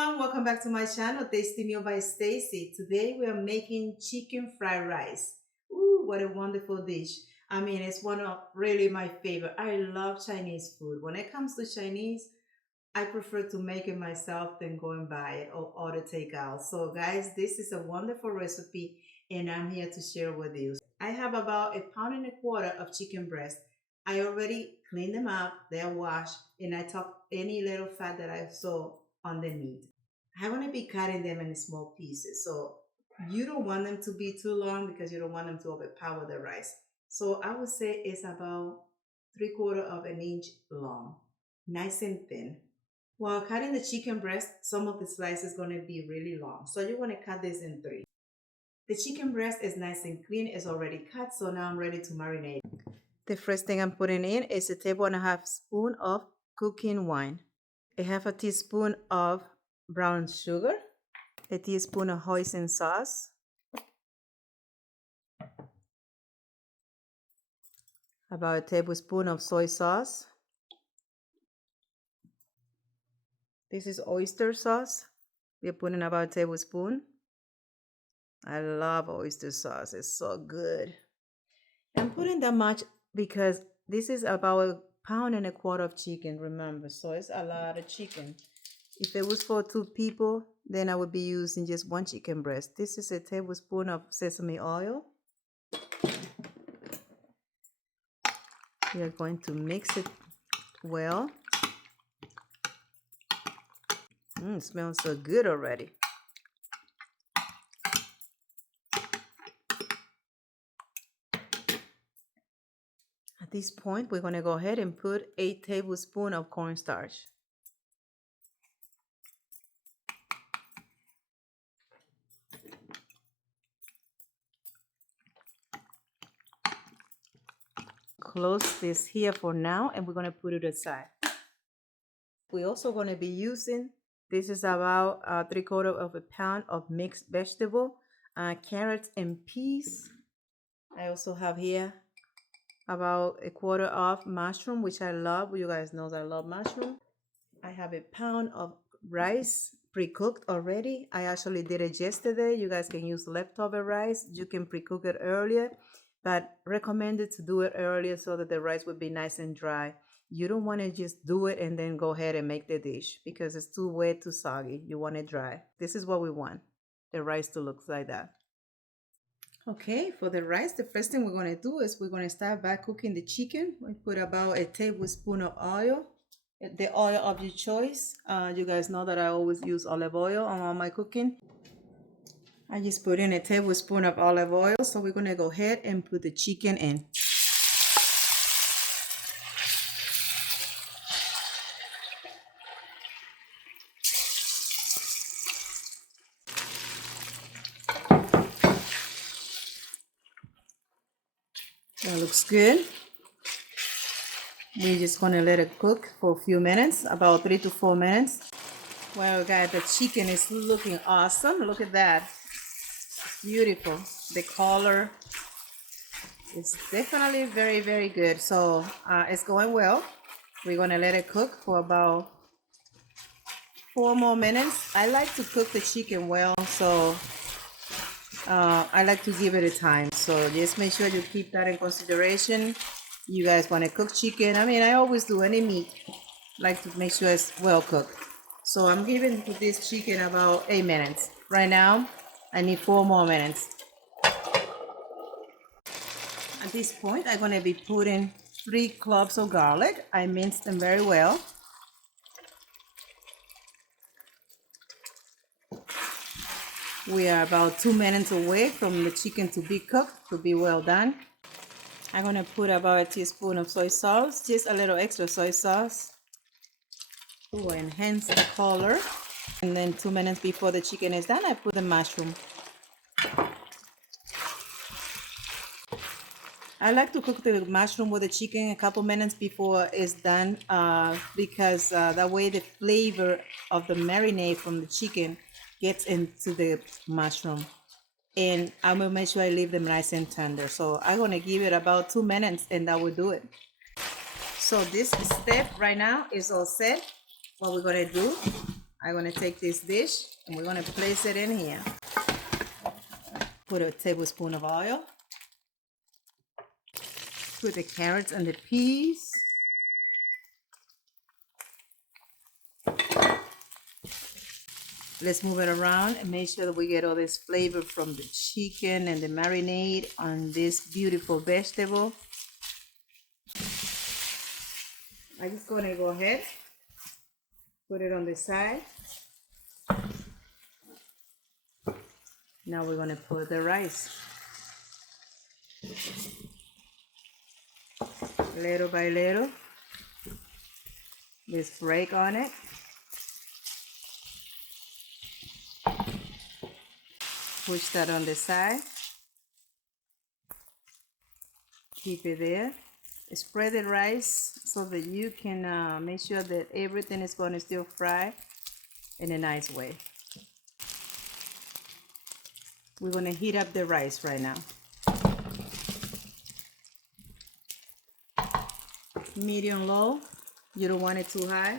everyone, welcome back to my channel, Tasty Meal by Stacy. Today we are making chicken fried rice. Ooh, what a wonderful dish. I mean, it's one of really my favorite. I love Chinese food. When it comes to Chinese, I prefer to make it myself than go and buy it or order takeout. So guys, this is a wonderful recipe and I'm here to share with you. I have about 1.25 pounds of chicken breast. I already cleaned them up, they're washed, and I took any little fat that I saw on the meat. I'm going to be cutting them in small pieces. So you don't want them to be too long because you don't want them to overpower the rice. So I would say it's about 3/4 of an inch long, nice and thin. While cutting the chicken breast, some of the slices is going to be really long. So you want to cut this in three. The chicken breast is nice and clean. It's already cut. So now I'm ready to marinate. The first thing I'm putting in is 1.5 tablespoons of cooking wine, 1/2 teaspoon of brown sugar, a teaspoon of hoisin sauce, about a tablespoon of soy sauce. This is oyster sauce. We're putting about a tablespoon. I love oyster sauce. It's so good. I'm putting that much because this is about 1.25 pounds of chicken, remember. So it's a lot of chicken. If it was for 2 people, then I would be using just 1 chicken breast. This is a tablespoon of sesame oil. We are going to mix it well. It smells so good already. At this point, we're going to go ahead and put 8 tablespoons of cornstarch. Close this here for now and we're going to put it aside. We're also going to be using, this is about 3/4 pound of mixed vegetable, carrots and peas. I also have here about 1/4 of mushroom, which I love. You guys know I love mushroom. I have 1 pound of rice pre-cooked already. I actually did it yesterday. You guys can use leftover rice. You can pre-cook it earlier, but recommended to do it earlier so that the rice would be nice and dry. You don't want to just do it and then go ahead and make the dish because it's too wet, too soggy. You want it dry. This is what we want, the rice to look like that. Okay, for the rice, the first thing we're going to do is we're going to start by cooking the chicken. We put about a tablespoon of oil, the oil of your choice. You guys know that I always use olive oil on all my cooking. I just put in a tablespoon of olive oil, so we're going to go ahead and put the chicken in. That looks good. We're just going to let it cook for a few minutes, about 3 to 4 minutes. Well, guys, the chicken is looking awesome. Look at that. It's beautiful. The color is definitely very, very good. So it's going well. We're going to let it cook for about 4 more minutes. I like to cook the chicken well, so I like to give it a time. So just make sure you keep that in consideration. You guys want to cook chicken. I mean, I always do any meat. Like to make sure it's well cooked. So I'm giving this chicken about 8 minutes. Right now, I need 4 more minutes. At this point, I'm going to be putting 3 cloves of garlic. I minced them very well. We are about 2 minutes away from the chicken to be cooked, to be well done. I'm going to put about a teaspoon of soy sauce, just a little extra soy sauce to enhance the color. And then 2 minutes before the chicken is done, I put the mushroom. I like to cook the mushroom with the chicken a couple minutes before it's done because that way the flavor of the marinade from the chicken gets into the mushroom. And I'm going to make sure I leave them nice and tender. So I'm going to give it about 2 minutes and that will do it. So this step right now is all set. What we're going to do, I'm gonna take this dish and we're gonna place it in here. Put a tablespoon of oil. Put the carrots and the peas. Let's move it around and make sure that we get all this flavor from the chicken and the marinade on this beautiful vegetable. I'm just gonna go ahead, put it on the side. Now we're gonna put the rice. Little by little. Let's break on it. Push that on the side. Keep it there. Spread the rice so that you can make sure that everything is going to still fry in a nice way. We're going to heat up the rice right now. Medium low. You don't want it too high.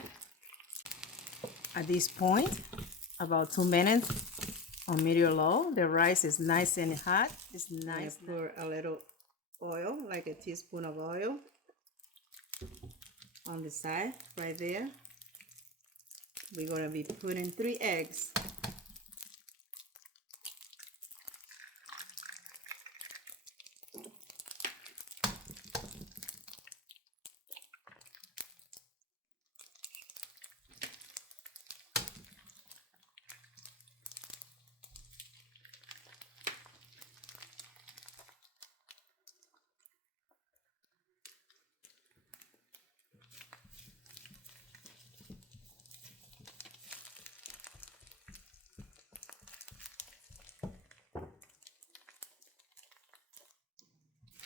At this point, about 2 minutes on medium low, the rice is nice and hot. It's nice. Pour a little oil, like a teaspoon of oil on the side right there. We're going to be putting 3 eggs.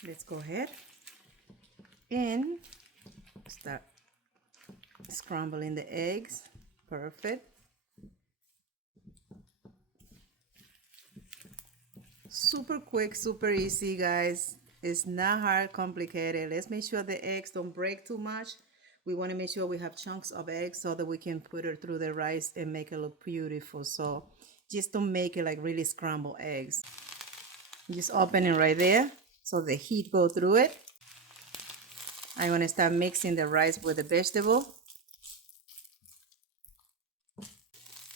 Let's go ahead and start scrambling the eggs. Perfect. Super quick, super easy, guys. It's not hard, complicated. Let's make sure the eggs don't break too much. We want to make sure we have chunks of eggs so that we can put it through the rice and make it look beautiful. So just don't make it like really scrambled eggs. Just open it right there so the heat go through it. I'm going to start mixing the rice with the vegetable.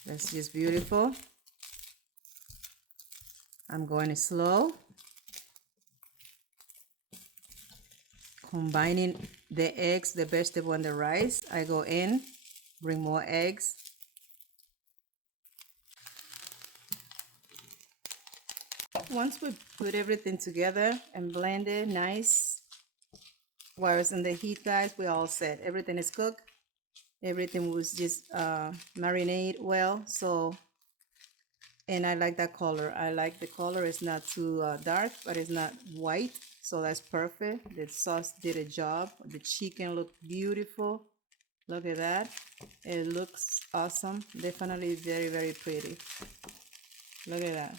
That's just beautiful. I'm going slow. Combining the eggs, the vegetable, and the rice. I go in, bring more eggs. Once we put everything together and blend it nice, while it's in the heat, guys, we're all set. Everything is cooked. Everything was just marinate well. So, and I like that color. I like the color. It's not too dark, but it's not white. So that's perfect. The sauce did a job. The chicken looked beautiful. Look at that. It looks awesome. Definitely very, very pretty. Look at that.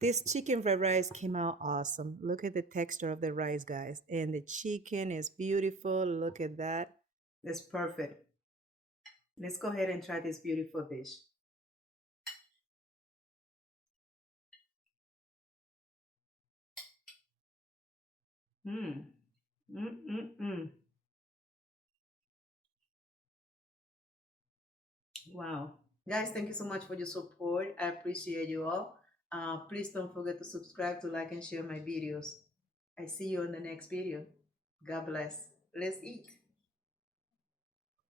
This chicken fried rice came out awesome. Look at the texture of the rice, guys. And the chicken is beautiful. Look at that. That's perfect. Let's go ahead and try this beautiful dish. Mmm. Mmm. Wow. Guys, thank you so much for your support. I appreciate you all. Please don't forget to subscribe, to like, and share my videos. I see you in the next video. God bless. Let's eat.